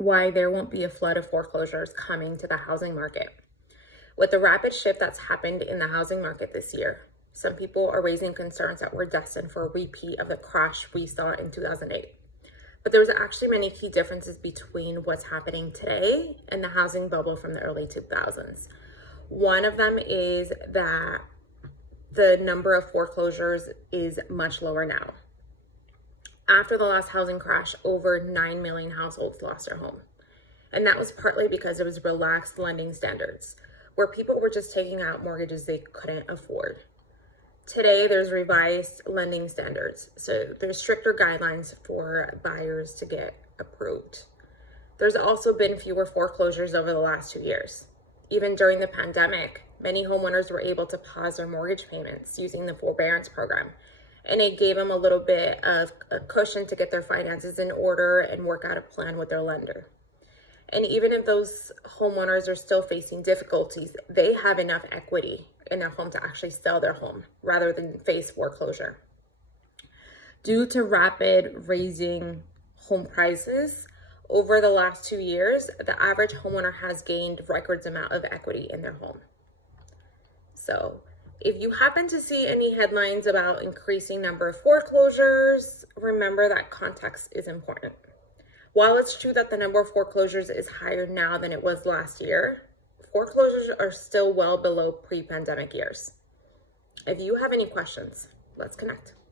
why there won't be a flood of foreclosures coming to the housing market. With the rapid shift that's happened in the housing market this year, some people are raising concerns that we're destined for a repeat of the crash we saw in 2008. But there's actually many key differences between what's happening today and the housing bubble from the early 2000s. One of them is that the number of foreclosures is much lower now. After the last housing crash, over 9 million households lost their home. And that was partly because it was relaxed lending standards, where people were just taking out mortgages they couldn't afford. Today, there's revised lending standards. So there's stricter guidelines for buyers to get approved. There's also been fewer foreclosures over the last 2 years. Even during the pandemic, many homeowners were able to pause their mortgage payments using the forbearance program. And it gave them a little bit of a cushion to get their finances in order and work out a plan with their lender. And even if those homeowners are still facing difficulties, they have enough equity in their home to actually sell their home rather than face foreclosure. Due to rapid raising home prices over the last 2 years, the average homeowner has gained records amount of equity in their home. So if you happen to see any headlines about increasing number of foreclosures, remember that context is important. While it's true that the number of foreclosures is higher now than it was last year, foreclosures are still well below pre-pandemic years. If you have any questions, let's connect.